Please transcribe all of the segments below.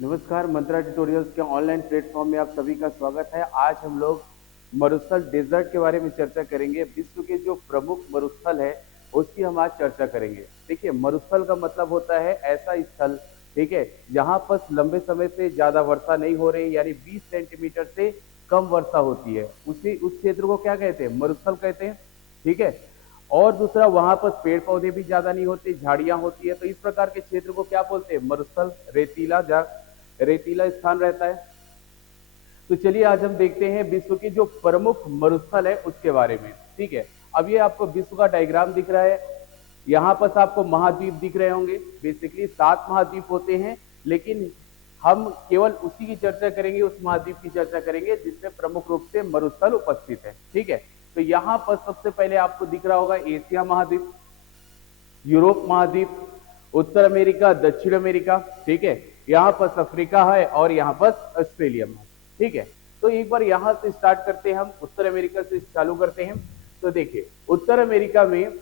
नमस्कार, मंत्रा ट्यूटोरियल्स के online platform में आप सभी का स्वागत है। आज हम लोग मरुस्थल डेजर्ट के बारे में चर्चा करेंगे। विश्व के जो प्रमुख मरुस्थल है उसकी हम आज चर्चा करेंगे। देखिए, मरुस्थल का मतलब होता है ऐसा स्थल, ठीक है, जहां पर लंबे समय से ज्यादा वर्षा नहीं हो रही, यानी 20 सेंटीमीटर से कम वर्षा होती है, उसी उस क्षेत्र को क्या कहते हैं? मरुस्थल कहते हैं। ठीक है। और दूसरा, वहां पर पेड़ पौधे भी ज्यादा नहीं होते, झाड़ियां होती है, तो इस प्रकार के क्षेत्र को क्या बोलते हैं? मरुस्थल। रेतीला स्थान रहता है। तो चलिए आज हम देखते हैं विश्व के जो प्रमुख मरुस्थल है उसके बारे में। ठीक है। अब ये आपको विश्व का डायग्राम दिख रहा है। यहाँ पर आपको महाद्वीप दिख रहे होंगे। बेसिकली 7 महाद्वीप होते हैं, लेकिन हम केवल उसी की चर्चा करेंगे, उस महाद्वीप की चर्चा करेंगे जिसमें प्रमुख रूप से मरुस्थल उपस्थित है। ठीक है। तो यहाँ पर सबसे पहले आपको दिख रहा होगा एशिया महाद्वीप, यूरोप महाद्वीप, उत्तर अमेरिका, दक्षिण अमेरिका। ठीक है। यहाँ पर अफ्रीका है और यहाँ पर ऑस्ट्रेलिया में। ठीक है। तो एक बार यहाँ से स्टार्ट करते हैं, हम उत्तर अमेरिका से चालू करते हैं। तो देखिए, उत्तर अमेरिका में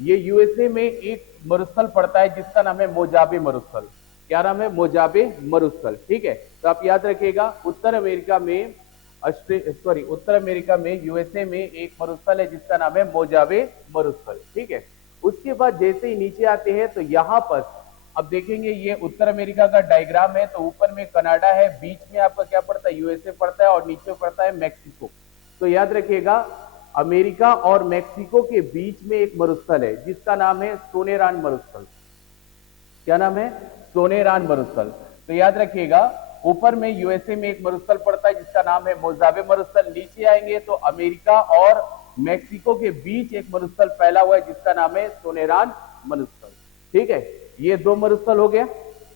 ये यूएसए में एक मरुस्थल पड़ता है जिसका नाम है मोजाबे मरुस्थल। क्या नाम है? मोजाबे मरुस्थल। ठीक है। तो आप याद रखिएगा, उत्तर अमेरिका में उत्तर अमेरिका में यूएसए में एक मरुस्थल है जिसका नाम है मोजाबे मरुस्थल। ठीक है। उसके बाद जैसे ही नीचे आते हैं तो यहाँ पर अब देखेंगे, ये उत्तर अमेरिका का डायग्राम है। तो ऊपर में कनाडा है, बीच में आपका क्या पड़ता है? यूएसए पड़ता है, और नीचे पड़ता है मैक्सिको। तो याद रखिएगा, अमेरिका और मैक्सिको के बीच में एक मरुस्थल है जिसका नाम है सोनेरान मरुस्थल। क्या नाम है? सोनेरान मरुस्थल। तो याद रखिएगा, ऊपर में यूएसए में एक मरुस्थल पड़ता है जिसका नाम है मोजाबे मरुस्थल। नीचे आएंगे तो अमेरिका और मैक्सिको के बीच एक मरुस्थल फैला हुआ है जिसका नाम है सोनेरान मरुस्थल। ठीक है। ये 2 मरुस्थल हो गया।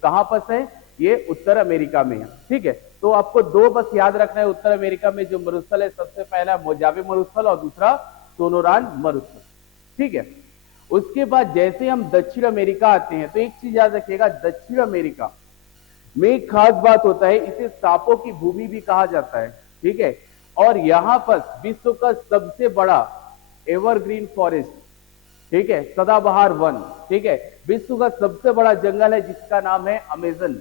कहां पर है? ये उत्तर अमेरिका में है। ठीक है। तो आपको 2 बस याद रखना है। उत्तर अमेरिका में जो मरुस्थल है, सबसे पहला मोजाबे मरुस्थल और दूसरा सोनोरान मरुस्थल। ठीक है। उसके बाद जैसे हम दक्षिण अमेरिका आते हैं तो एक चीज याद रखिएगा, दक्षिण अमेरिका में एक खास बात होता है, इसे सांपों की भूमि भी कहा जाता है। ठीक है। और यहां पर विश्व का सबसे बड़ा एवरग्रीन फॉरेस्ट, ठीक है, सदाबहार वन, ठीक है, विश्व का सबसे बड़ा जंगल है जिसका नाम है अमेजन।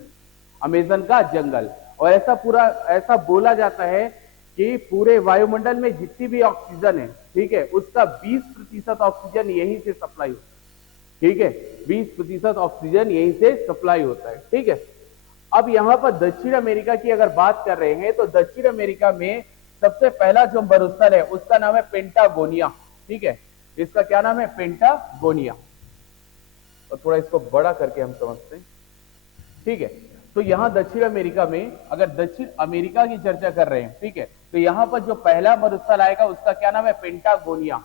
अमेजन का जंगल। और ऐसा बोला जाता है कि पूरे वायुमंडल में जितनी भी ऑक्सीजन है, ठीक है, उसका 20% ऑक्सीजन यहीं से सप्लाई होता है। ठीक है। 20% ऑक्सीजन यहीं से सप्लाई होता है। ठीक है। अब यहां पर दक्षिण अमेरिका की अगर बात कर रहे हैं तो दक्षिण अमेरिका में सबसे पहला जो मरुस्थल है उसका नाम है पेंटागोनिया। ठीक है। इसका क्या नाम है? पेंटागोनिया। और थोड़ा इसको बड़ा करके हम समझते हैं। ठीक है। तो यहां दक्षिण अमेरिका में, अगर दक्षिण अमेरिका की चर्चा कर रहे हैं, ठीक है, तो यहां पर जो पहला मरुस्थल आएगा उसका क्या नाम है? पेंटागोनिया।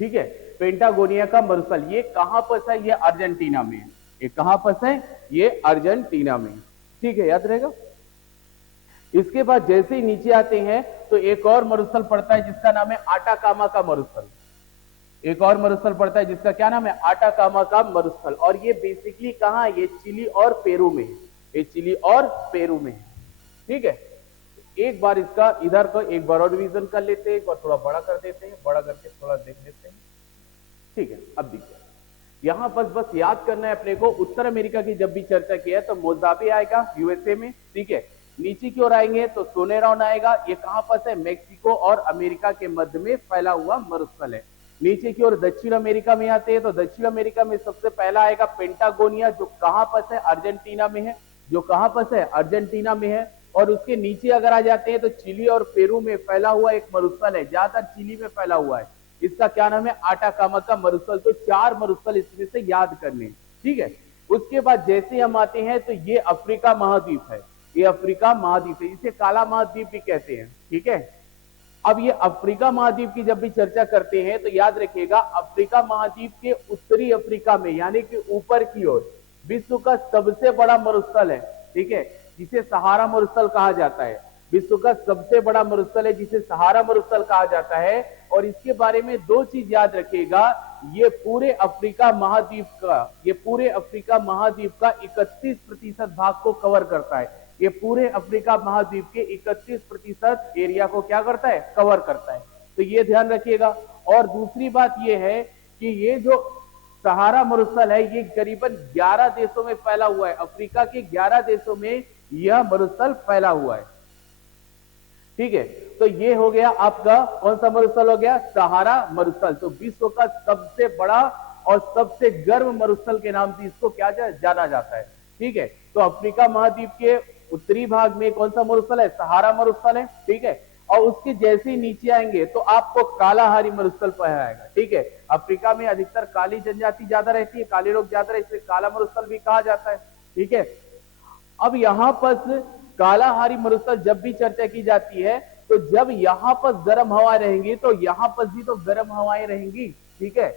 ठीक है। पेंटागोनिया का मरुस्थल ये कहां पर है? ये अर्जेंटीना में है। ये कहां पर है? ये अर्जेंटीना में। ठीक है, याद रहेगा। इसके बाद जैसे ही नीचे आते हैं तो एक और मरुस्थल पड़ता है जिसका नाम है आटाकामा का मरुस्थल। एक और मरुस्थल पड़ता है जिसका क्या नाम है? आटाकामा का मरुस्थल। और ये बेसिकली कहां है? ये चिली और पेरू में है। ये चिली और पेरू में है। ठीक है। एक बार इसका इधर को एक बार और रिवीजन कर लेते हैं, एक बार थोड़ा बड़ा कर देते हैं, बड़ा करके थोड़ा देख लेते हैं। ठीक है। अब देखिए, यहां बस याद करना है अपने को, उत्तर अमेरिका की जब भी चर्चा किया तो मोजाबे आएगा यूएसए में। ठीक है। नीचे की ओर आएंगे तो सोनेरान आएगा। ये कहां पर है? मैक्सिको और अमेरिका के मध्य में फैला हुआ मरुस्थल है। नीचे की ओर दक्षिण अमेरिका में आते हैं तो दक्षिण अमेरिका में सबसे पहला आएगा पेंटागोनिया, जो कहां पर है? अर्जेंटीना में है। जो कहां पर है? अर्जेंटीना में है। और उसके नीचे अगर आ जाते हैं तो चिली और पेरू में फैला हुआ एक मरुस्थल है, ज्यादातर चिली में फैला हुआ है। इसका क्या नाम है? आटाकामा का मरुस्थल। तो 4 मरुस्थल इसमें से याद करने। ठीक है। उसके बाद जैसे हम आते हैं तो ये अफ्रीका महाद्वीप है। ये अफ्रीका महाद्वीप है, इसे काला महाद्वीप भी कहते हैं। ठीक है। अब ये अफ्रीका महाद्वीप की जब भी चर्चा करते हैं तो याद रखिएगा, अफ्रीका महाद्वीप के उत्तरी अफ्रीका में, यानी कि ऊपर की ओर, विश्व का सबसे बड़ा मरुस्थल है। ठीक है। जिसे सहारा मरुस्थल कहा जाता है। विश्व का सबसे बड़ा मरुस्थल है जिसे सहारा मरुस्थल कहा जाता है। और इसके बारे में 2 चीज याद रखिएगा, ये पूरे अफ्रीका महाद्वीप का 31% भाग को कवर करता है। ये पूरे अफ्रीका महाद्वीप के 31% एरिया को क्या करता है? कवर करता है। तो ये ध्यान रखिएगा। और दूसरी बात ये है कि ये जो सहारा मरुस्थल है, ये करीबन 11 देशों में फैला हुआ है। अफ्रीका के 11 देशों में यह मरुस्थल फैला हुआ है। ठीक है, तो ये हो गया आपका कौन सा मरुस्थल हो गया? सहारा मरुस्थल। तो विश्व का सबसे बड़ा और सबसे गर्म मरुस्थल के नाम से इसको क्या जाना जाता है। ठीक है, तो अफ्रीका महाद्वीप के उत्तरी भाग में कौन सा मरुस्थल है? सहारा मरुस्थल है। ठीक है, और उसके जैसे ही नीचे आएंगे तो आपको कालाहारी मरुस्थल पाएगा। ठीक है, अफ्रीका में अधिकतर काली जनजाति ज्यादा रहती है, काले लोग ज्यादा रहते हैं, काला मरुस्थल भी कहा जाता है। ठीक है, अब यहां पर कालाहारी मरुस्थल जब भी चर्चा की जाती है तो जब यहां पर गर्म हवाएं रहेंगी तो यहां पर भी तो गर्म हवाएं रहेंगी। ठीक है,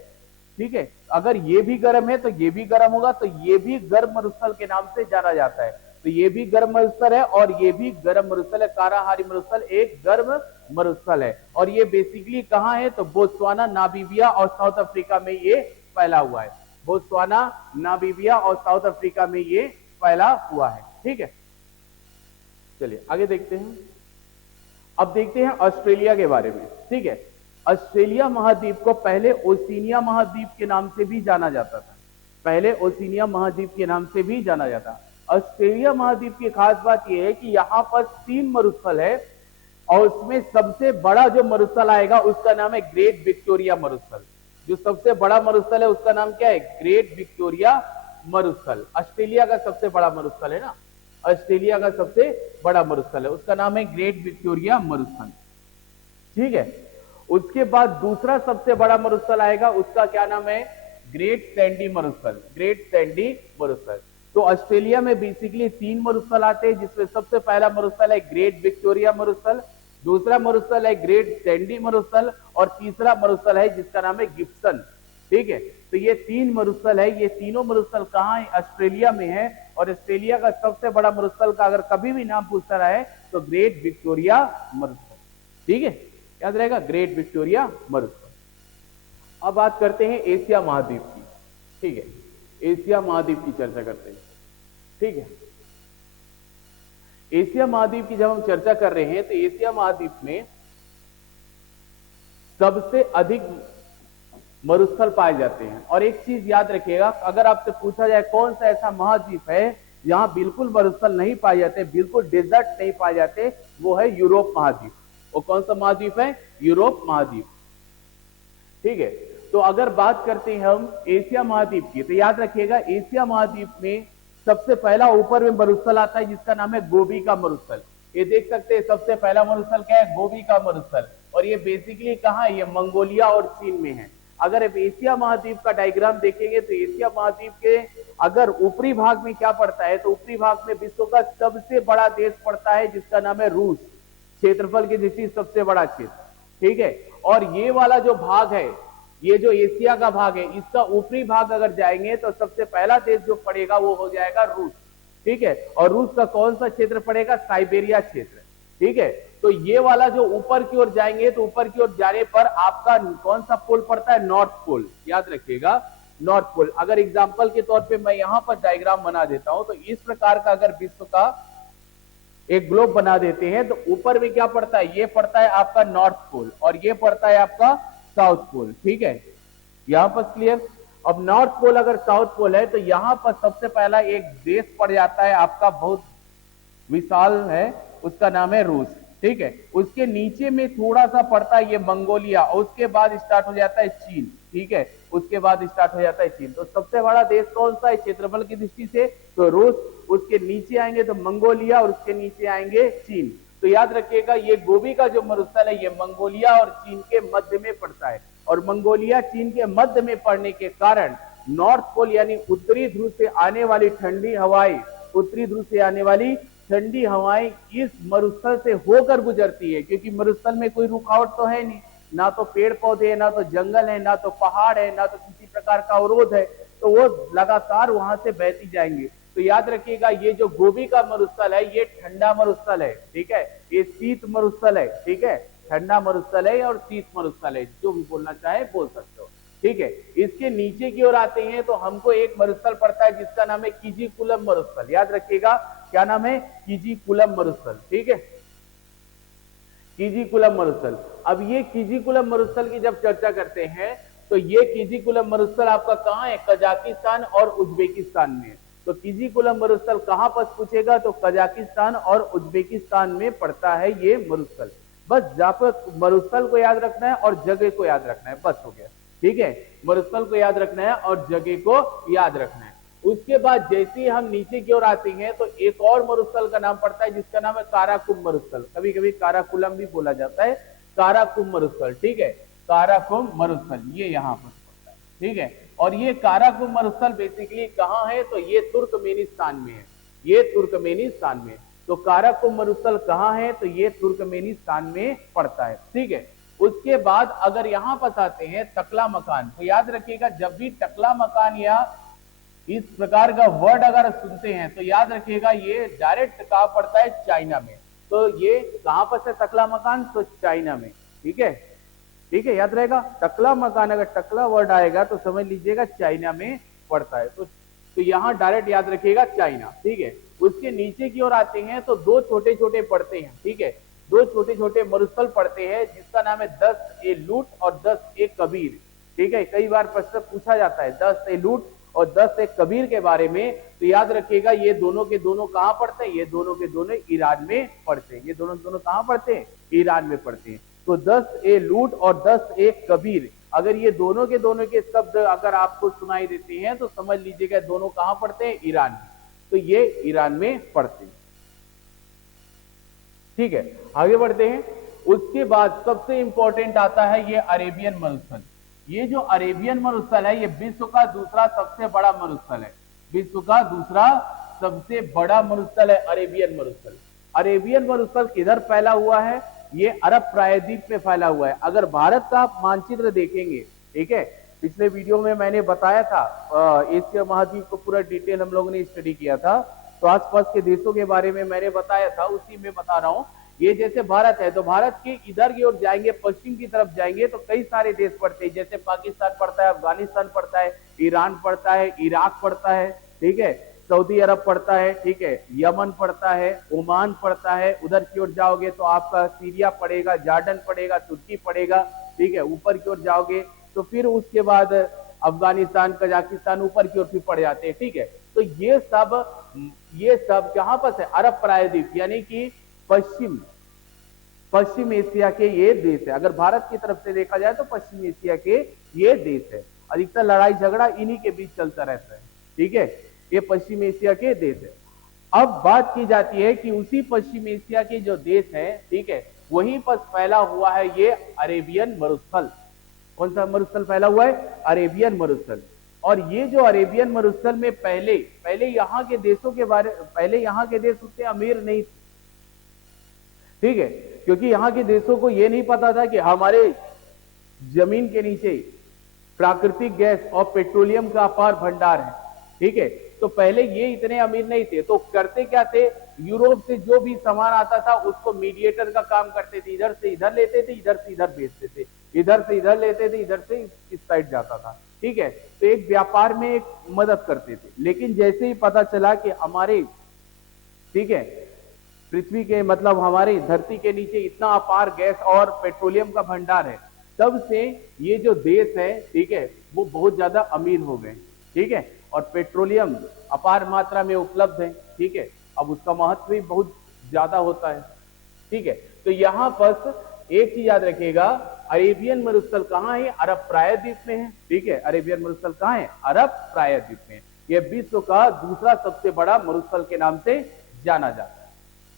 ठीक है, अगर ये भी गर्म है तो ये भी गर्म होगा, तो ये भी गर्म मरुस्थल के नाम से जाना जाता है। तो ये भी गर्म मरुस्थल है और ये भी गर्म मरुस्थल है। कालाहारी मरुस्थल एक गर्म मरुस्थल है और ये बेसिकली कहां है? तो बोत्सवाना, नामीबिया और साउथ अफ्रीका में ये फैला हुआ है। बोत्सवाना, नामीबिया और साउथ अफ्रीका में ये फैला हुआ है। ठीक है, चलिए आगे देखते हैं। अब देखते हैं ऑस्ट्रेलिया के बारे में। ठीक है, ऑस्ट्रेलिया महाद्वीप को पहले ओशिनिया महाद्वीप के नाम से भी जाना जाता था। पहले ओशिनिया महाद्वीप के नाम से भी जाना जाता। ऑस्ट्रेलिया महाद्वीप की खास बात यह है कि यहां पर 3 मरुस्थल है और उसमें सबसे बड़ा जो मरुस्थल आएगा उसका नाम है ग्रेट विक्टोरिया मरुस्थल। जो सबसे बड़ा मरुस्थल है उसका नाम क्या है? ग्रेट विक्टोरिया मरुस्थल। ऑस्ट्रेलिया का सबसे बड़ा मरुस्थल है ना, ऑस्ट्रेलिया का सबसे बड़ा मरुस्थल है, उसका नाम है ग्रेट विक्टोरिया मरुस्थल। ठीक है, उसके बाद दूसरा सबसे बड़ा मरुस्थल आएगा, उसका क्या नाम है? ग्रेट सैंडी मरुस्थल। ग्रेट सैंडी मरुस्थल। तो ऑस्ट्रेलिया में बेसिकली 3 मरुस्थल आते हैं, जिसमें सबसे पहला मरुस्थल है ग्रेट विक्टोरिया मरुस्थल, दूसरा मरुस्थल है ग्रेट सैंडी मरुस्थल और तीसरा मरुस्थल है जिसका नाम है गिब्सन। ठीक है, तो ये 3 मरुस्थल है। ये तीनों मरुस्थल कहां है? ऑस्ट्रेलिया में है। और ऑस्ट्रेलिया का सबसे बड़ा मरुस्थल का अगर कभी भी नाम पूछता रहा है तो ग्रेट विक्टोरिया मरुस्थल। ठीक है, याद रहेगा, ग्रेट विक्टोरिया मरुस्थल। अब बात करते हैं एशिया महाद्वीप की। ठीक है, एशिया महाद्वीप की चर्चा करते हैं। ठीक है, एशिया महाद्वीप की जब हम चर्चा कर रहे हैं तो एशिया महाद्वीप में सबसे अधिक मरुस्थल पाए जाते हैं। और एक चीज याद रखिएगा, अगर आपसे पूछा जाए कौन सा ऐसा महाद्वीप है जहां बिल्कुल मरुस्थल नहीं पाए जाते, बिल्कुल डेजर्ट नहीं पाए जाते, वो है यूरोप महाद्वीप। वो कौन सा महाद्वीप है? यूरोप महाद्वीप। ठीक है, तो अगर बात करते हैं हम एशिया महाद्वीप की तो याद रखिएगा एशिया महाद्वीप में सबसे पहला ऊपर में मरुस्थल आता है जिसका नाम है गोबी का मरुस्थल। ये देख सकते हैं सबसे पहला मरुस्थल क्या है? गोबी का मरुस्थल। और ये बेसिकली कहां है? ये मंगोलिया और चीन में है। अगर आप एशिया महाद्वीप का डायग्राम देखेंगे तो एशिया महाद्वीप के अगर ऊपरी भाग में क्या पड़ता है तो ऊपरी भाग में विश्व का सबसे बड़ा देश पड़ता है जिसका नाम है रूस। क्षेत्रफल की दृष्टि सबसे बड़ा क्षेत्र। ठीक है, और ये वाला जो भाग है, ये जो एशिया का भाग है, इसका ऊपरी भाग अगर जाएंगे तो सबसे पहला देश जो पड़ेगा वो हो जाएगा रूस। ठीक है, और रूस का कौन सा क्षेत्र पड़ेगा? साइबेरिया क्षेत्र। ठीक है, तो ये वाला जो ऊपर की ओर जाएंगे तो ऊपर की ओर जाने पर आपका कौन सा पोल पड़ता है? North pole. याद रखिएगा, नॉर्थ पोल। अगर एग्जांपल के तौर पे मैं यहां पर डायग्राम बना देता हूं तो इस प्रकार का अगर विश्व का एक ग्लोब बना देते हैं तो ऊपर में क्या पड़ता है? ये पड़ता है आपका नॉर्थ पोल और ये पड़ता है आपका साउथ पोल। ठीक है, यहां पर क्लियर। अब नॉर्थ पोल अगर साउथ पोल है तो यहां पर सबसे पहला एक देश पड़ जाता है आपका, बहुत विशाल है, उसका नाम है रूस। ठीक है, उसके नीचे में थोड़ा सा पड़ता है ये मंगोलिया और उसके बाद स्टार्ट हो जाता है चीन। ठीक है, उसके बाद स्टार्ट हो जाता है चीन। तो सबसे बड़ा देश कौन सा है क्षेत्रफल की दृष्टि से? तो रूस। उसके नीचे आएंगे तो मंगोलिया और उसके नीचे आएंगे चीन। तो याद रखिएगा ये गोबी का जो मरुस्थल है ये मंगोलिया और चीन के मध्य में पड़ता है और मंगोलिया चीन के मध्य में पड़ने के कारण नॉर्थ पोल यानी उत्तरी ध्रुव से आने वाली ठंडी हवाएं, उत्तरी ध्रुव से आने वाली ठंडी हवाएं इस मरुस्थल से होकर गुजरती है, क्योंकि मरुस्थल में कोई रुकावट तो है नहीं, ना तो पेड़ पौधे है, ना तो जंगल है, ना तो पहाड़ है, ना तो किसी प्रकार का अवरोध है, तो वो लगातार वहां से बहती जाएंगे। तो याद रखिएगा ये जो गोबी का मरुस्थल है ये ठंडा मरुस्थल है। ठीक है, ये शीत मरुस्थल है। ठीक है, ठंडा मरुस्थल है और शीत मरुस्थल है, जो भी बोलना चाहे बोल सकते हो। ठीक है, इसके नीचे की ओर आते हैं तो हमको एक मरुस्थल पड़ता है जिसका नाम है कीजीकुलम मरुस्थल। याद रखिएगा क्या नाम है? कीजीकुलम मरुस्थल। ठीक है, कीजीकुलम मरुस्थल। अब ये कीजीकुलम मरुस्थल की जब चर्चा करते हैं तो ये कीजीकुलम मरुस्थल आपका कहाँ है? कजाकिस्तान और उज्बेकिस्तान में। तो कीजीकुलम मरुस्थल कहाँ पर पूछेगा? तो कजाकिस्तान और उज्बेकिस्तान में पड़ता है ये मरुस्थल। बस जहाँ पर मरुस्थल को याद रखना है और जगह को याद रखना है, बस हो गया। ठीक है, मरुस्थल को याद रखना है और जगह को याद रखना है। उसके बाद जैसे ही हम नीचे की ओर आते हैं तो एक और मरुस्थल का नाम पड़ता है जिसका नाम है काराकुम मरुस्थल, कभी कभी काराकुलम भी बोला जाता है, काराकुम मरुस्थल। ठीक है, काराकुम मरुस्थल ये यहाँ पर पड़ता है। ठीक है, और ये काराकुम मरुस्थल बेसिकली कहाँ है? तो ये तुर्कमेनिस्तान में है, ये तुर्कमेनिस्तान में। तो काराकुम मरुस्थल कहाँ है? तो ये तुर्कमेनिस्तान में पड़ता है। ठीक है, उसके बाद अगर यहाँ पर आते हैं टकला मकान, तो याद रखिएगा जब भी टकला मकान या इस प्रकार का वर्ड अगर सुनते हैं तो याद रखिएगा ये डायरेक्ट कहां पड़ता है? चाइना में। तो ये कहां पर से टकला मकान? तो चाइना में। ठीक है, ठीक है, याद रहेगा टकला मकान, अगर टकला वर्ड आएगा तो समझ लीजिएगा चाइना में पड़ता है। तो यहां डायरेक्ट याद रखिएगा चाइना। ठीक है, उसके नीचे की ओर आते हैं तो दो छोटे छोटे पड़ते हैं। ठीक है, दो छोटे छोटे मरुस्थल पड़ते हैं जिसका नाम है 10 ए लूट और 10 ए कबीर। ठीक है, कई बार प्रश्न पूछा जाता है 10 ए लूट और 10 ए कबीर के बारे में। तो याद रखिएगा ये दोनों के दोनों कहां पड़ते हैं? ये दोनों के दोनों ईरान में पड़ते हैं। ये दोनों के दोनों कहां पड़ते हैं? ईरान में पड़ते हैं। तो 10 ए लूट और 10 ए कबीर, अगर ये दोनों के शब्द अगर आपको सुनाई देते हैं तो समझ लीजिएगा दोनों कहां पड़ते हैं? ईरान में। तो ये ईरान में पड़ते हैं। ठीक है, आगे बढ़ते हैं। उसके बाद सबसे इंपॉर्टेंट आता है ये अरेबियन मरुस्थल। ये जो अरेबियन मरुस्थल है ये विश्व का दूसरा सबसे बड़ा मरुस्थल है, विश्व का दूसरा सबसे बड़ा मरुस्थल है अरेबियन मरुस्थल। अरेबियन मरुस्थल किधर फैला हुआ है? ये अरब प्रायद्वीप में फैला हुआ है। अगर भारत का आप मानचित्र देखेंगे, ठीक है, पिछले वीडियो में मैंने बताया था एशिया महाद्वीप को पूरा डिटेल हम लोगों ने स्टडी किया था, तो आसपास के देशों के बारे में मैंने बताया था, उसी में बता रहा हूं। ये जैसे भारत है तो भारत के इधर की ओर जाएंगे, पश्चिम की तरफ जाएंगे तो कई सारे देश पड़ते हैं, जैसे पाकिस्तान पड़ता है, अफगानिस्तान पड़ता है, ईरान पड़ता है, इराक पड़ता है, ठीक है, सऊदी अरब पड़ता है, ठीक है, यमन पड़ता है, ओमान पड़ता है। उधर की ओर जाओगे तो आपका सीरिया पड़ेगा, जॉर्डन पड़ेगा, तुर्की पड़ेगा। ठीक है, ऊपर की ओर जाओगे तो फिर उसके बाद अफगानिस्तान, कजाकिस्तान ऊपर की ओर फिर पड़ जाते हैं। ठीक है, तो ये सब कहां पर है? अरब प्रायद्वीप, यानी कि पश्चिम एशिया के ये देश है। अगर भारत की तरफ से देखा जाए तो पश्चिम एशिया के ये देश है। अधिकतर लड़ाई झगड़ा इन्हीं के बीच चलता रहता है। ठीक है, ये पश्चिम एशिया के देश है। अब बात की जाती है कि उसी पश्चिम एशिया के जो देश है, ठीक है, वहीं पर फैला हुआ है ये अरेबियन मरुस्थल। कौन सा मरुस्थल फैला हुआ है? अरेबियन मरुस्थल। और ये जो अरेबियन मरुस्थल में पहले यहाँ के देशों के पहले यहाँ के देश उतने अमीर नहीं थे। ठीक है, क्योंकि यहाँ के देशों को यह नहीं पता था कि हमारे जमीन के नीचे प्राकृतिक गैस और पेट्रोलियम का अपार भंडार है। ठीक है, तो पहले ये इतने अमीर नहीं थे, तो करते क्या थे? यूरोप से जो भी सामान आता था उसको मीडिएटर का काम करते थे, इधर से इधर लेते थे, इधर से इधर बेचते थे, इधर से इधर लेते थे, इधर से इस साइड जाता था। ठीक है, तो एक व्यापार में एक मदद करते थे। लेकिन जैसे ही पता चला कि हमारे, ठीक है, पृथ्वी के मतलब हमारी धरती के नीचे इतना अपार गैस और पेट्रोलियम का भंडार है, तब से ये जो देश है, ठीक है, वो बहुत ज्यादा अमीर हो गए। ठीक है, और पेट्रोलियम अपार मात्रा में उपलब्ध है। ठीक है, अब उसका महत्व भी बहुत ज्यादा होता है। ठीक है, तो यहां पर एक चीज याद रखिएगा, अरेबियन मरुस्थल कहां है? अरब प्रायद्वीप में है। ठीक है, अरेबियन मरुस्थल कहां है? अरब प्रायद्वीप में। यह विश्व का दूसरा सबसे बड़ा मरुस्थल के नाम से जाना जाता है।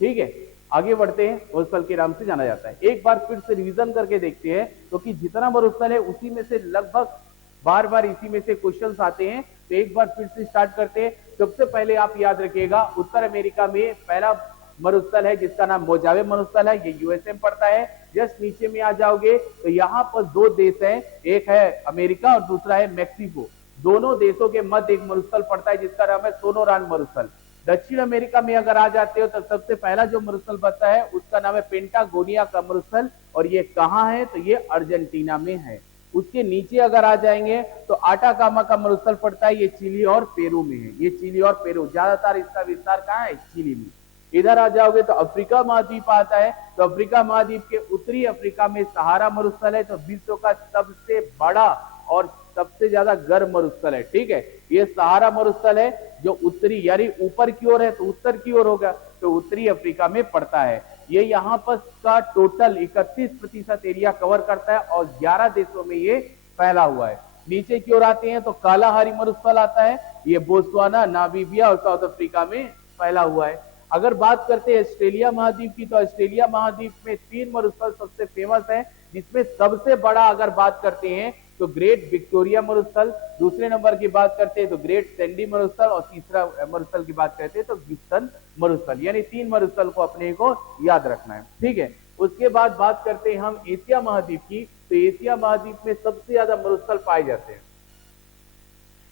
ठीक है, आगे बढ़ते हैं। मरुस्थल के नाम से जाना जाता है। एक बार फिर से रिवीजन करके देखते हैं, क्योंकि तो जितना मरुस्थल है उसी में से लगभग बार बार इसी में से क्वेश्चंस आते हैं। तो एक बार फिर से स्टार्ट करते हैं। सबसे पहले आप याद रखिएगा, उत्तर अमेरिका में पहला मरुस्थल है जिसका नाम मोजावे मरुस्थल है, ये यूएसए में पड़ता है। जस्ट नीचे में आ जाओगे तो यहाँ पर दो देश हैं, एक है अमेरिका और दूसरा है मैक्सिको। दोनों देशों के मध्य एक मरुस्थल पड़ता है जिसका नाम है सोनोरान मरुस्थल। दक्षिण अमेरिका में अगर आ जाते हो तो सबसे पहला जो मरुस्थल बनता है उसका नाम है पेंटागोनिया का मरुस्थल, और ये कहाँ है? तो ये अर्जेंटीना में है। उसके नीचे अगर आ जाएंगे तो आटाकामा का मरुस्थल पड़ता है, ये चिली और पेरू में है। ये चिली और पेरू, ज्यादातर इसका विस्तार कहाँ है? चिली में। इधर आ जाओगे तो अफ्रीका महाद्वीप आता है, तो अफ्रीका महाद्वीप के उत्तरी अफ्रीका में सहारा मरुस्थल है। तो विश्व का सबसे बड़ा और सबसे ज्यादा गर्म मरुस्थल है। ठीक है, ये सहारा मरुस्थल है जो उत्तरी यानी ऊपर की ओर है, तो उत्तर की ओर होगा, तो उत्तरी अफ्रीका में पड़ता है। ये यहाँ पर का टोटल 31% एरिया कवर करता है और 11 देशों में ये फैला हुआ है। नीचे की ओर आते हैं तो कालाहारी मरुस्थल आता है, ये बोत्सवाना, नामीबिया और साउथ अफ्रीका में फैला हुआ है। अगर बात करते हैं ऑस्ट्रेलिया महाद्वीप की, तो ऑस्ट्रेलिया महाद्वीप में 3 मरुस्थल सबसे फेमस है, जिसमें सबसे बड़ा अगर बात करते हैं तो ग्रेट विक्टोरिया मरुस्थल, दूसरे नंबर की बात करते हैं तो ग्रेट सैंडी मरुस्थल, और तीसरा मरुस्थल की बात करते हैं तो गिब्सन मरुस्थल। यानी 3 मरुस्थल को अपने को याद रखना है। ठीक है, उसके बाद बात करते हैं हम एशिया महाद्वीप की, तो एशिया महाद्वीप में सबसे ज्यादा मरुस्थल पाए जाते हैं।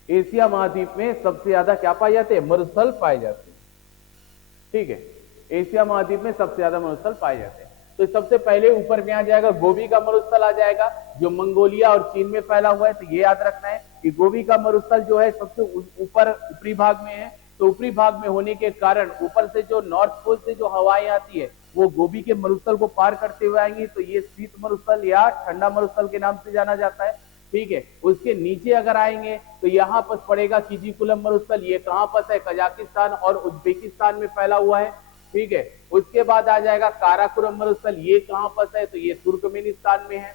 एशिया महाद्वीप में सबसे ज्यादा क्या पाए जाते हैं? मरुस्थल पाए जाते हैं। ठीक है, एशिया महाद्वीप में सबसे ज्यादा मरुस्थल पाए जाते हैं। तो सबसे पहले ऊपर में आ जाएगा गोबी का मरुस्थल आ जाएगा, जो मंगोलिया और चीन में फैला हुआ है। तो ये याद रखना है कि गोबी का मरुस्थल जो है सबसे ऊपर ऊपरी भाग में है। तो ऊपरी भाग में होने के कारण ऊपर से जो नॉर्थ पोल से जो हवाएं आती है वो गोबी के मरुस्थल को पार करते हुए आएंगी, तो ये शीत मरुस्थल या ठंडा मरुस्थल के नाम से जाना जाता है। ठीक है, उसके नीचे अगर आएंगे तो यहाँ पर पड़ेगा किजीकुलम मरुस्थल। ये कहाँ पर है? कजाकिस्तान और उज्बेकिस्तान में फैला हुआ है। ठीक है, उसके बाद आ जाएगा काराकोरम मरुस्थल, ये कहां पर है? तो ये तुर्कमेनिस्तान में है।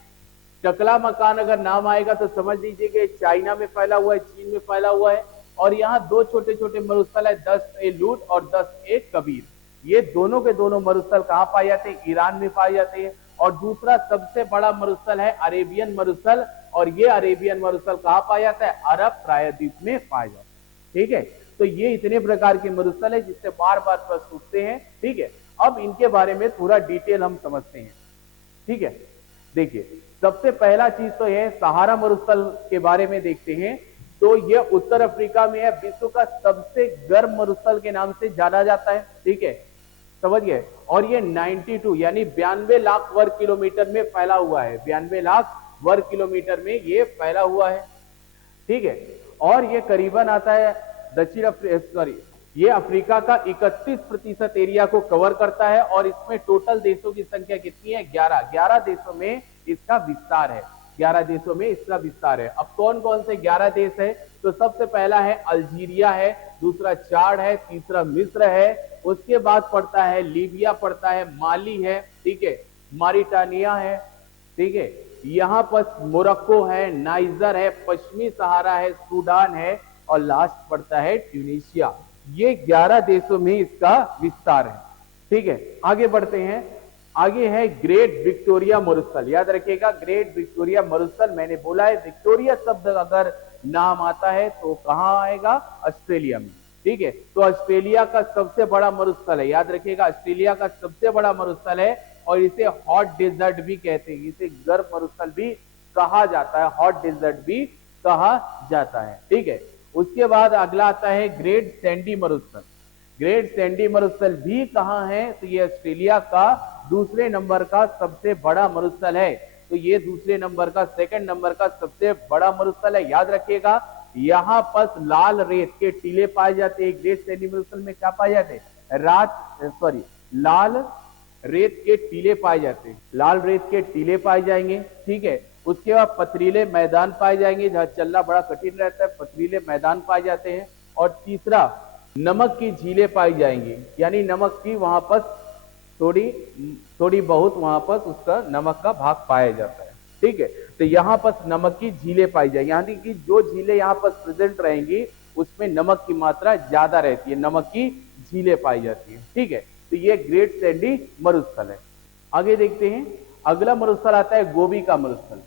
टकला मकान अगर नाम आएगा तो समझ लीजिए कि चाइना में फैला हुआ है, चीन में फैला हुआ है। और यहाँ 2 छोटे छोटे मरुस्थल है, 10 लूट और 10 कबीर। ये दोनों के दोनों मरुस्थल कहाँ पाए जाते हैं? ईरान में पाए जाते हैं। और दूसरा सबसे बड़ा मरुस्थल है अरेबियन मरुस्थल, और ये अरेबियन मरुस्थल कहाँ पाया जाता है? अरब प्रायद्वीप में पाया जाता है। ठीक है, तो ये इतने प्रकार के मरुस्थल है जिससे बार बार प्रश्न उठते हैं। ठीक है, अब इनके बारे में थोड़ा डिटेल हम समझते हैं। ठीक है, देखिए सबसे पहला चीज तो है सहारा मरुस्थल के बारे में देखते हैं। तो ये उत्तर अफ्रीका में है, विश्व का सबसे गर्म मरुस्थल के नाम से जाना जाता है। ठीक है, समझ गए। और ये 92 यानी 92 लाख वर्ग किलोमीटर में फैला हुआ है। 92 लाख वर्ग किलोमीटर में ये फैला हुआ है। ठीक है, और ये करीबन आता है ये अफ्रीका का 31% एरिया को कवर करता है। और इसमें टोटल देशों की संख्या कितनी है? 11 देशों में इसका विस्तार है। 11 देशों में इसका विस्तार है। अब कौन कौन से 11 देश है? तो सबसे पहला है अल्जीरिया है, दूसरा चाड है, तीसरा मिस्र है, उसके बाद पड़ता है लीबिया, पड़ता है माली है, ठीक है, मारिटानिया है, ठीक है, यहाँ पर मोरक्को है, नाइजर है, पश्चिमी सहारा है, सूडान है, और लास्ट पड़ता है ट्यूनीशिया। ये 11 देशों में इसका विस्तार है। ठीक है, आगे बढ़ते हैं। आगे है ग्रेट विक्टोरिया मरुस्थल। याद रखिएगा, ग्रेट विक्टोरिया मरुस्थल, मैंने बोला है विक्टोरिया शब्द अगर नाम आता है तो कहां आएगा? ऑस्ट्रेलिया में। ठीक है, तो ऑस्ट्रेलिया का सबसे बड़ा मरुस्थल है। याद रखिएगा, ऑस्ट्रेलिया का सबसे बड़ा मरुस्थल है, और इसे हॉट डेजर्ट भी कहते हैं, इसे गर्म मरुस्थल भी कहा जाता है, हॉट डेजर्ट भी कहा जाता है। ठीक है, उसके बाद अगला आता है ग्रेट सैंडी मरुस्थल। ग्रेट सैंडी मरुस्थल भी कहां है? तो ये ऑस्ट्रेलिया का दूसरे नंबर का सबसे बड़ा मरुस्थल है। तो ये दूसरे नंबर का, सेकंड नंबर का सबसे बड़ा मरुस्थल है। याद रखिएगा, यहां पर लाल रेत के टीले पाए जाते हैं। ग्रेट सैंडी मरुस्थल में क्या पाए जाते हैं? लाल रेत के टीले पाए जाते हैं। लाल रेत के टीले पाए जाएंगे। ठीक है, उसके बाद पथरीले मैदान पाए जाएंगे, जहां चलना बड़ा कठिन रहता है, पथरीले मैदान पाए जाते हैं। और तीसरा, नमक की झीलें पाई जाएंगी, यानी नमक की वहां पर थोड़ी बहुत वहां पर उसका नमक का भाग पाया जाता है। ठीक है, तो यहाँ पर नमक की झीलें पाई जाएंगी, यानी कि जो झीलें यहाँ पर प्रेजेंट रहेंगी उसमें नमक की मात्रा ज्यादा रहती है, नमक की झीलें पाई जाती है। ठीक है, तो ये ग्रेट सैंडी मरुस्थल है। आगे देखते हैं, अगला मरुस्थल आता है गोबी का मरुस्थल।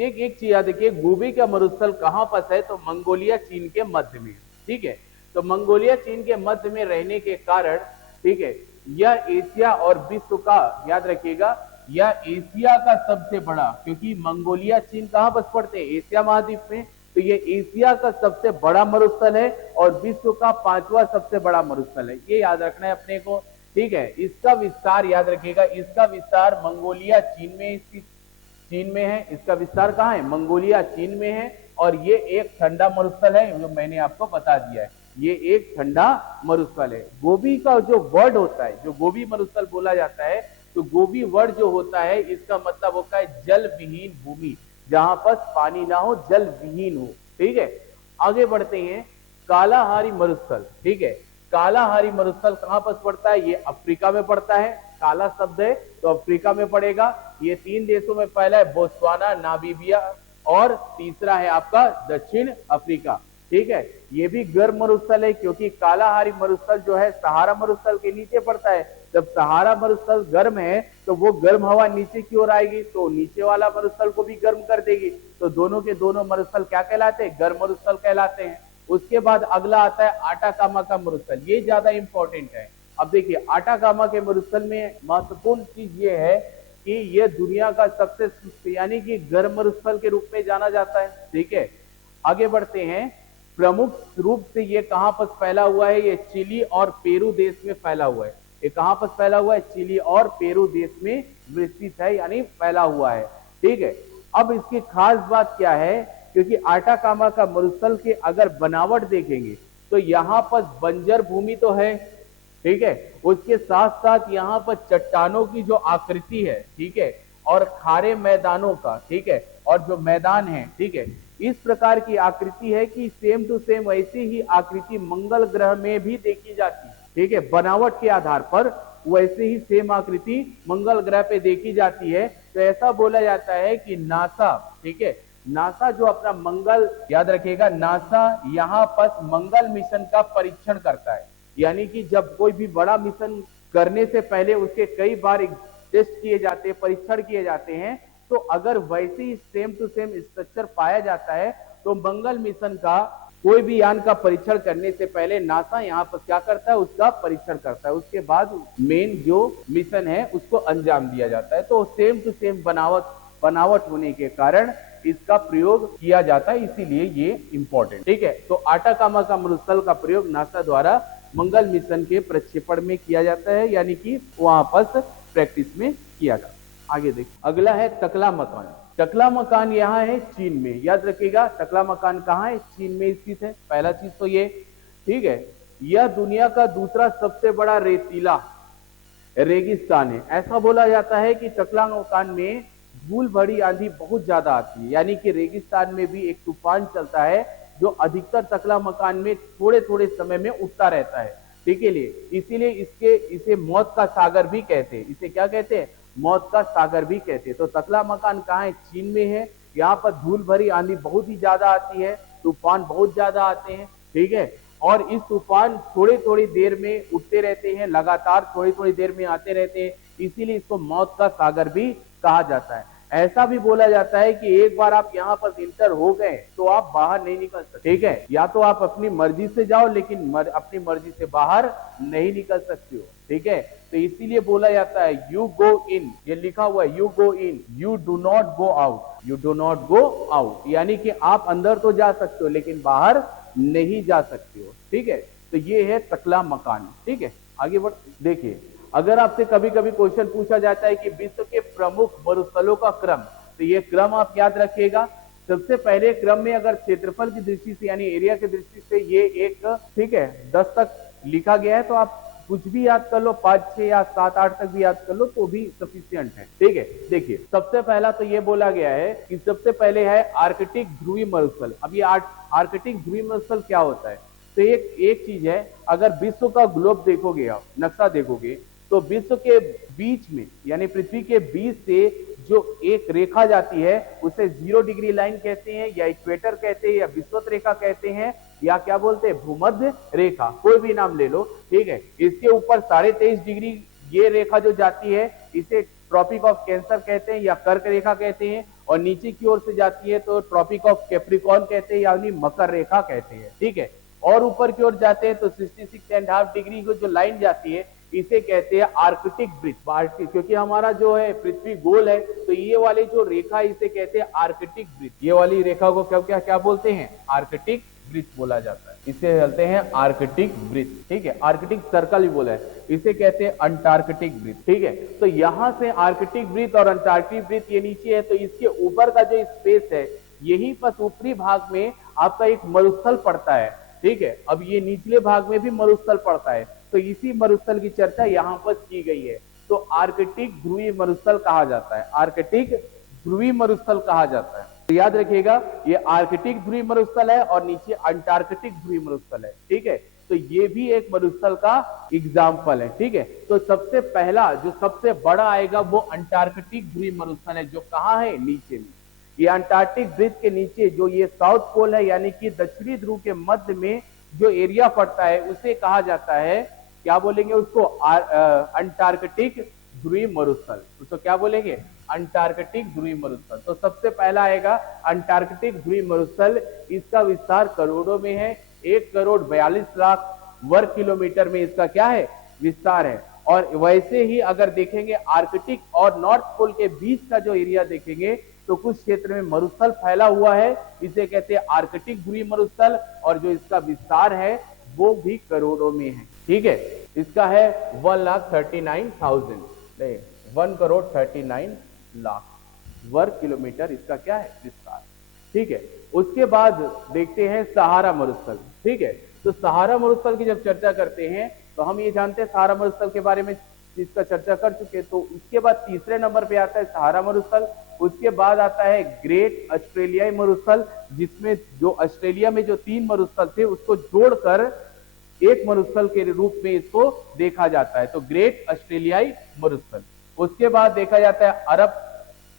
एक चीज याद रखिए, गोबी का मरुस्थल कहां पर है? तो मंगोलिया चीन के मध्य में। ठीक है, तो मंगोलिया चीन के मध्य में रहने के कारण, ठीक है, यह एशिया और विश्व का, याद रखिएगा, यह एशिया का सबसे बड़ा, क्योंकि मंगोलिया चीन कहां पर पड़ते हैं? एशिया महाद्वीप में। तो ये एशिया का सबसे बड़ा मरुस्थल है और विश्व का 5वां सबसे बड़ा मरुस्थल है। ये याद रखना है अपने को। ठीक है, इसका विस्तार याद रखिएगा, इसका विस्तार मंगोलिया चीन में स्थित, चीन में है। इसका विस्तार कहां है? मंगोलिया चीन में है। और ये एक ठंडा मरुस्थल है, जो मैंने आपको बता दिया है, ये एक ठंडा मरुस्थल है। गोबी का जो वर्ड होता है, जो गोबी मरुस्थल बोला जाता है, तो गोबी वर्ड जो होता है इसका मतलब होता है जल विहीन भूमि, जहां पर पानी ना हो, जल विहीन हो। ठीक है, आगे बढ़ते हैं। कालाहारी मरुस्थल, ठीक है, कालाहारी मरुस्थल कहां पर पड़ता है? ये अफ्रीका में पड़ता है। काला शब्द है तो अफ्रीका में पड़ेगा। ये 3 देशों में फैला है, बोत्सवाना, नामीबिया और तीसरा है आपका दक्षिण अफ्रीका। ठीक है, ये भी गर्म मरुस्थल है, क्योंकि कालाहारी मरुस्थल जो है सहारा मरुस्थल के नीचे पड़ता है। जब सहारा मरुस्थल गर्म है तो वो गर्म हवा नीचे की ओर आएगी, तो नीचे वाला मरुस्थल को भी गर्म कर देगी। तो दोनों के दोनों मरुस्थल क्या कहलाते हैं? गर्म मरुस्थल कहलाते हैं। उसके बाद अगला आता है आटाकामा का मरुस्थल। ये ज्यादा इंपॉर्टेंट है। अब देखिए, आटाकामा के मरुस्थल में महत्वपूर्ण चीज ये है कि यह दुनिया का सबसे यानी कि गर्म मरुस्थल के रूप में जाना जाता है। ठीक है, आगे बढ़ते हैं। प्रमुख रूप से ये कहां पर फैला हुआ है? ये चिली और पेरू देश में फैला हुआ है। ये कहां पर फैला हुआ है? चिली और पेरू देश में विस्तृत है, यानी फैला हुआ है। ठीक है, अब इसकी खास बात क्या है? क्योंकि आटाकामा का मरुस्थल की अगर बनावट देखेंगे तो यहाँ पर बंजर भूमि तो है, ठीक है, उसके साथ साथ यहाँ पर चट्टानों की जो आकृति है, ठीक है, और खारे मैदानों का, ठीक है, और जो मैदान है, ठीक है, इस प्रकार की आकृति है कि सेम टू सेम वैसी ही आकृति मंगल ग्रह में भी देखी जाती है। ठीक है, बनावट के आधार पर वैसे ही सेम आकृति मंगल ग्रह पे देखी जाती है। तो ऐसा बोला जाता है कि नासा, ठीक है, नासा जो अपना मंगल, याद रखिएगा, नासा यहाँ पर मंगल मिशन का परीक्षण करता है। यानी कि जब कोई भी बड़ा मिशन करने से पहले उसके कई बार टेस्ट किए जाते हैं, परीक्षण किए जाते हैं। तो अगर वैसे ही सेम टू सेम स्ट्रक्चर पाया जाता है तो मंगल मिशन का कोई भी यान का परीक्षण करने से पहले नासा यहाँ पर क्या करता है? उसका परीक्षण करता है। उसके बाद मेन जो मिशन है उसको अंजाम दिया जाता है। तो सेम टू सेम बनावट होने के कारण इसका प्रयोग किया जाता है, इसीलिए ये इंपॉर्टेंट। ठीक है, तो आटाकामा का मरुस्थल का प्रयोग नासा द्वारा मंगल मिशन के प्रक्षेपण में किया जाता है, यानी कि वहां पर प्रैक्टिस में किया जाता है। आगे देखिए, अगला है टकला मकान। टकला मकान यहाँ है चीन में। याद रखिएगा, टकला मकान कहाँ है? चीन में स्थित है। पहला चीज तो ये, ठीक है, यह दुनिया का दूसरा सबसे बड़ा रेतीला रेगिस्तान है। ऐसा बोला जाता है कि टकला मकान में धूल भरी आंधी बहुत ज्यादा आती है, यानी कि रेगिस्तान में भी एक तूफान चलता है जो अधिकतर टकला मकान में थोड़े थोड़े समय में उठता रहता है। ठीक है, इसीलिए इसे मौत का सागर भी कहते हैं। इसे क्या कहते हैं? मौत का सागर भी कहते हैं। तो टकला मकान कहाँ है? चीन में है। यहाँ पर धूल भरी आंधी बहुत ही ज्यादा आती है, तूफान बहुत ज्यादा आते हैं। ठीक है, और इस तूफान थोड़ी थोड़ी देर में उठते रहते हैं, लगातार थोड़ी थोड़ी देर में आते रहते हैं, इसीलिए इसको मौत का सागर भी कहा जाता है। ऐसा भी बोला जाता है कि एक बार आप यहाँ पर इंटर हो गए तो आप बाहर नहीं निकल सकते। ठीक है, या तो आप अपनी मर्जी से जाओ, लेकिन अपनी मर्जी से बाहर नहीं निकल सकते हो। ठीक है, तो इसीलिए बोला जाता है यू गो इन, ये लिखा हुआ है, you go in, you do not go out, you do not go out, यानी कि आप अंदर तो जा सकते हो लेकिन बाहर नहीं जा सकते हो। ठीक है, तो ये है टकला मकान। ठीक है, आगे बढ़, देखिए, अगर आपसे कभी कभी क्वेश्चन पूछा जाता है कि विश्व के प्रमुख मरुस्थलों का क्रम, तो ये क्रम आप याद रखिएगा। सबसे पहले क्रम में अगर क्षेत्रफल की दृष्टि से यानी एरिया की दृष्टि से ये एक, ठीक है, 10 तक लिखा गया है, तो आप कुछ भी याद कर लो, 5, 6 या 7, 8 तक भी याद कर लो तो भी सफिशियंट है। ठीक है, देखिए, सबसे पहला तो ये बोला गया है कि सबसे पहले है आर्कटिक ध्रुवीय मरुस्थल। अब ये आर्कटिक ध्रुवीय मरुस्थल क्या होता है? तो एक चीज है, अगर विश्व का ग्लोब देखोगे, आप नक्शा देखोगे, तो विश्व के बीच में यानी पृथ्वी के बीच से जो एक रेखा जाती है उसे 0 डिग्री लाइन कहते हैं, या इक्वेटर कहते हैं, या विषुवत रेखा कहते हैं, या क्या बोलते हैं? भूमध्य रेखा, कोई भी नाम ले लो। ठीक है, इसके ऊपर 23.5 डिग्री ये रेखा जो जाती है इसे ट्रॉपिक ऑफ कैंसर कहते हैं या कर्क रेखा कहते हैं, और नीचे की ओर से जाती है तो ट्रॉपिक ऑफ कैप्रिकॉर्न कहते हैं यानी मकर रेखा कहते हैं। ठीक है, और ऊपर की ओर जाते हैं तो 66.5 डिग्री को जो लाइन जाती है इसे कहते हैं आर्कटिक वृत्त। क्योंकि हमारा जो है पृथ्वी गोल है, तो ये वाली जो रेखा इसे कहते हैं आर्कटिक वृत्त। ये वाली रेखा को क्या क्या क्या बोलते हैं? आर्कटिक वृत्त बोला जाता है, इसे कहते हैं आर्कटिक वृत्त। ठीक है, आर्कटिक सर्कल भी बोला है, इसे कहते हैं अंटार्कटिक वृत्त। ठीक है, तो यहां से आर्कटिक वृत्त और अंटार्कटिक वृत्त ये नीचे है, तो इसके ऊपर का जो स्पेस है यहीं पर ऊपरी भाग में आपका एक मरुस्थल पड़ता है। ठीक है, अब ये निचले भाग में भी मरुस्थल पड़ता है, तो इसी मरुस्थल की चर्चा यहाँ पर की गई है। तो आर्कटिक ध्रुवीय मरुस्थल कहा जाता है, आर्कटिक ध्रुवीय मरुस्थल कहा जाता है। तो याद रखिएगा ये आर्कटिक ध्रुवीय मरुस्थल है और नीचे अंटार्कटिक ध्रुवीय मरुस्थल है, ठीक है। तो ये भी एक मरुस्थल का एग्जाम्पल है, ठीक है। तो सबसे पहला जो सबसे बड़ा आएगा वो अंटार्कटिक ध्रुवीय मरुस्थल है, जो कहाँ है, नीचे में। ये अंटार्कटिक ब्रिज के नीचे जो ये साउथ पोल है, यानी कि दक्षिणी ध्रुव के मध्य में जो एरिया पड़ता है उसे कहा जाता है, क्या बोलेंगे उसको, अंटार्कटिक ध्रुवीय मरुस्थल। तो क्या बोलेंगे, अंटार्कटिक ध्रुवीय मरुस्थल। तो सबसे पहला आएगा अंटार्कटिक ध्रुवीय मरुस्थल। इसका विस्तार करोड़ों में है, 1,42,00,000 वर्ग किलोमीटर में इसका क्या है, विस्तार है। और वैसे ही अगर देखेंगे आर्कटिक और नॉर्थ पोल के बीच का जो एरिया देखेंगे तो कुछ क्षेत्र में मरुस्थल फैला हुआ है, इसे कहते हैं आर्कटिक ध्रुवीय मरुस्थल। और जो इसका विस्तार है वो भी करोड़ों में है, ठीक है। इसका है 1,39,000, 1,39,00,000 वर्ग किलोमीटर इसका क्या है, विस्तार, ठीक है। उसके बाद देखते हैं सहारा मरुस्थल, ठीक है। तो सहारा मरुस्थल की जब चर्चा करते हैं तो हम ये जानते हैं सहारा मरुस्थल के बारे में इसका चर्चा कर चुके। तो उसके बाद तीसरे नंबर पे आता है सहारा मरुस्थल। उसके बाद आता है ग्रेट ऑस्ट्रेलियाई मरुस्थल, जिसमें जो ऑस्ट्रेलिया में जो 3 मरुस्थल थे उसको जोड़कर एक मरुस्थल के रूप में इसको देखा जाता है, तो ग्रेट ऑस्ट्रेलियाई मरुस्थल। उसके बाद देखा जाता है अरब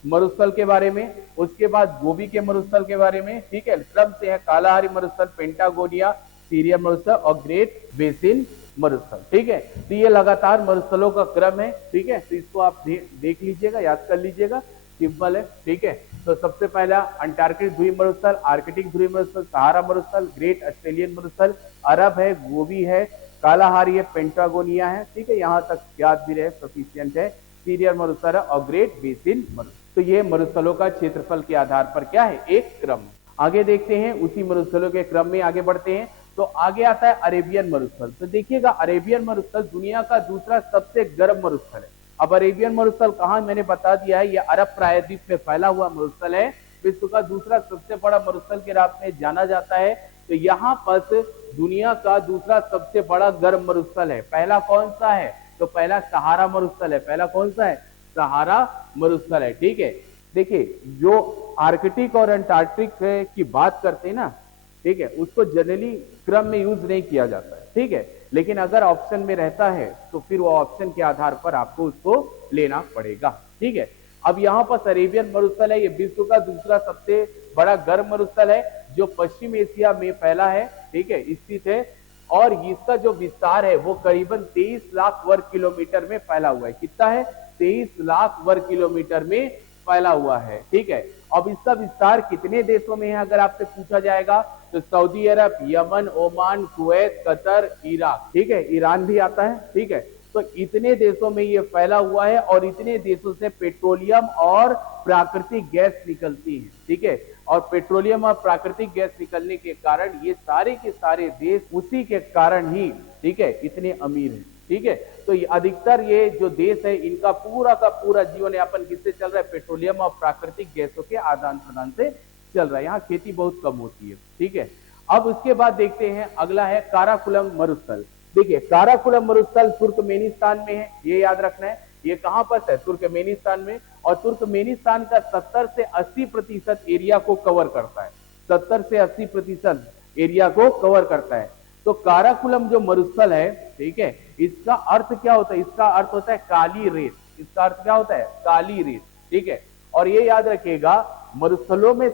मरुस्थल के बारे में, उसके बाद गोबी के मरुस्थल के बारे में, ठीक है। क्रम से है कालाहारी मरुस्थल, पेंटागोनिया, सीरिया मरुस्थल और ग्रेट बेसिन मरुस्थल, ठीक है। तो ये लगातार मरुस्थलों का क्रम है, ठीक है। तो इसको आप देख लीजिएगा, याद कर लीजिएगा, सिंपल है, ठीक है। तो सबसे पहला अंटार्कटिक ध्रुवीय मरुस्थल, आर्कटिक ध्रुवीय मरुस्थल, सहारा मरुस्थल, ग्रेट ऑस्ट्रेलियन मरुस्थल, अरब है, गोबी है, कालाहारी है, पेंटागोनिया है, ठीक है। यहां तक याद भी रहे, सफिशियंट है। सीरियर मरुस्थल और ग्रेट बेसिन मरुस्थल। तो ये मरुस्थलों का क्षेत्रफल के आधार पर क्या है, एक क्रम। आगे देखते हैं, उसी मरुस्थलों के क्रम में आगे बढ़ते हैं। तो आगे आता है अरेबियन मरुस्थल। तो देखिएगा अरेबियन मरुस्थल दुनिया का दूसरा सबसे गर्म मरुस्थल है। अब अरेबियन मरुस्थल कहाँ, मैंने बता दिया है, यह अरब प्रायद्वीप में फैला हुआ मरुस्थल है। विश्व का दूसरा सबसे बड़ा मरुस्थल के रूप में जाना जाता है। तो यहाँ पर दुनिया का दूसरा सबसे बड़ा गर्म मरुस्थल है। पहला कौन सा है, तो पहला सहारा मरुस्थल है। पहला कौन सा है, सहारा मरुस्थल है, ठीक है। देखिए जो आर्कटिक और अंटार्कटिक की बात करते हैं ना, ठीक है, उसको जनरली क्रम में यूज नहीं किया जाता है, ठीक है। लेकिन अगर ऑप्शन में रहता है तो फिर वो ऑप्शन के आधार पर आपको उसको लेना पड़ेगा, ठीक है। अब यहाँ पर अरेबियन मरुस्थल है, ये विश्व का दूसरा सबसे बड़ा गर्म मरुस्थल है, जो पश्चिम एशिया में फैला है, ठीक है, स्थित है। और इसका जो विस्तार है वो करीबन 23 लाख वर्ग किलोमीटर में फैला हुआ है। कितना है, 23 लाख वर्ग किलोमीटर में फैला हुआ है, ठीक है। अब इसका विस्तार कितने देशों में है अगर आपसे पूछा जाएगा तो Saudi Arab, Yemen, Oman, Kuwait, Qatar, Iraq, ठीक है, ईरान भी आता है, ठीक है। तो इतने देशों में ये फैला हुआ है और इतने देशों से पेट्रोलियम और प्राकृतिक गैस निकलती है, ठीक है। और पेट्रोलियम और प्राकृतिक गैस निकलने के कारण ये सारे के सारे देश उसी के कारण ही, ठीक है, इतने अमीर हैं, ठीक है। तो अधिकतर ये जो देश है इनका पूरा का पूरा जीवन यापन किससे चल रहा है, पेट्रोलियम और प्राकृतिक गैसों के आदान प्रदान से चल रहा है। यहाँ खेती बहुत कम होती है, ठीक है। अब उसके बाद देखते हैं, अगला है काराकुलम मरुस्थल। देखिए काराकुलम मरुस्थल तुर्कमेनिस्तान में है, ये याद रखना है। ये कहां पर है, तुर्कमेनिस्तान में। और तुर्कमेनिस्तान का 70 से 80% एरिया को कवर करता है, 70 से 80% एरिया को कवर करता है। तो काराकुलम जो मरुस्थल है, ठीक है, इसका अर्थ क्या होता है, इसका अर्थ होता है काली रेत। इसका अर्थ क्या होता है, काली रेत, ठीक है। और ये याद रखिएगा मरुस्थलों में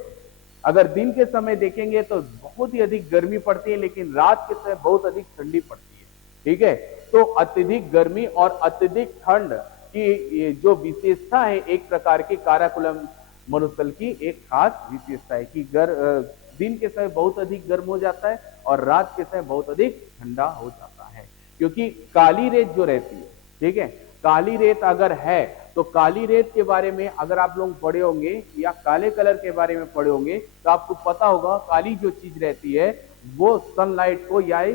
अगर दिन के समय देखेंगे तो बहुत ही अधिक गर्मी पड़ती है, लेकिन रात के समय बहुत अधिक ठंडी पड़ती है, ठीक है। तो अत्यधिक गर्मी और अत्यधिक ठंड की जो विशेषता है एक प्रकार की काराकुलम मरुस्थल की एक खास विशेषता है कि दिन के समय बहुत अधिक गर्म हो जाता है और रात के समय बहुत अधिक ठंडा हो जाता है, क्योंकि काली रेत जो रहती है, ठीक है, काली रेत अगर है तो काली रेत के बारे में अगर आप लोग पढ़े होंगे या काले कलर के बारे में पढ़े होंगे तो आपको पता होगा काली जो चीज रहती है वो सनलाइट को या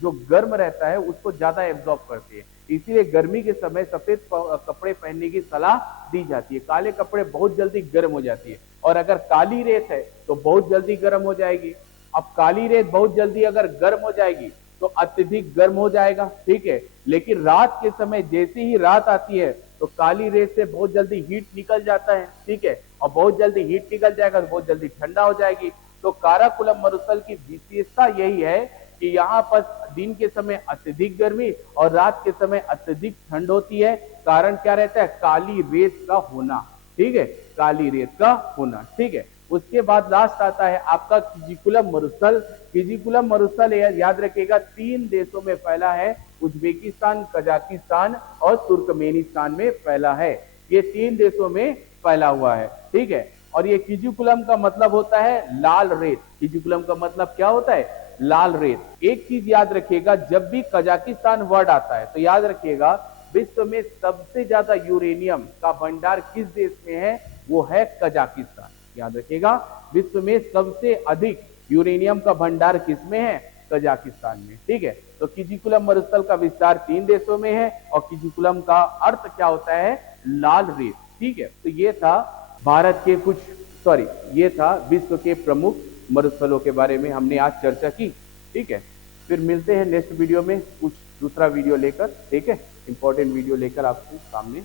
जो गर्म रहता है उसको ज्यादा एब्जॉर्ब करती है। इसीलिए गर्मी के समय सफेद कपड़े पहनने की सलाह दी जाती है। काले कपड़े बहुत जल्दी गर्म हो जाती है और अगर काली रेत है तो बहुत जल्दी गर्म हो जाएगी। अब काली रेत बहुत जल्दी अगर गर्म हो जाएगी तो अत्यधिक गर्म हो जाएगा, ठीक है। लेकिन रात के समय जैसे ही रात आती है तो काली रेत से बहुत जल्दी हीट निकल जाता है, ठीक है, और बहुत जल्दी हीट निकल जाएगा तो बहुत जल्दी ठंडा हो जाएगी। तो काराकोरम मरुस्थल की विशेषता यही है कि यहाँ पर दिन के समय अत्यधिक गर्मी और रात के समय अत्यधिक ठंड होती है। कारण क्या रहता है? काली रेत का होना, ठीक है, काली रेत का होना, ठीक है। उसके बाद लास्ट आता है आपका किजिकुलम मरुस्थल। किजिकुलम मरुस्थल याद रखिएगा 3 देशों में फैला है, उज्बेकिस्तान, कजाकिस्तान और तुर्कमेनिस्तान में फैला है। ये 3 देशों में फैला हुआ है, ठीक है। और ये किजिकुलम का मतलब होता है लाल रेत। किजिकुलम का मतलब क्या होता है? लाल रेत। एक चीज याद रखिएगा, जब भी कजाकिस्तान वर्ड आता है तो याद रखिएगा विश्व में सबसे ज्यादा यूरेनियम का भंडार किस देश में है? वो है कजाकिस्तान। याद रखिएगा विश्व में सबसे अधिक यूरेनियम का भंडार किसमें है? कजाकिस्तान में, ठीक है। तो किजिकुलम मरुस्थल का विस्तार 3 देशों में है और किजिकुलम का अर्थ क्या होता है? लाल रेत, ठीक है। तो ये था भारत के कुछ ये था विश्व के प्रमुख मरुस्थलों के बारे में हमने आज चर्चा की, ठीक है। फिर मिलते हैं नेक्स्ट वीडियो में कुछ दूसरा वीडियो लेकर, ठीक है, इंपॉर्टेंट वीडियो लेकर आपके सामने।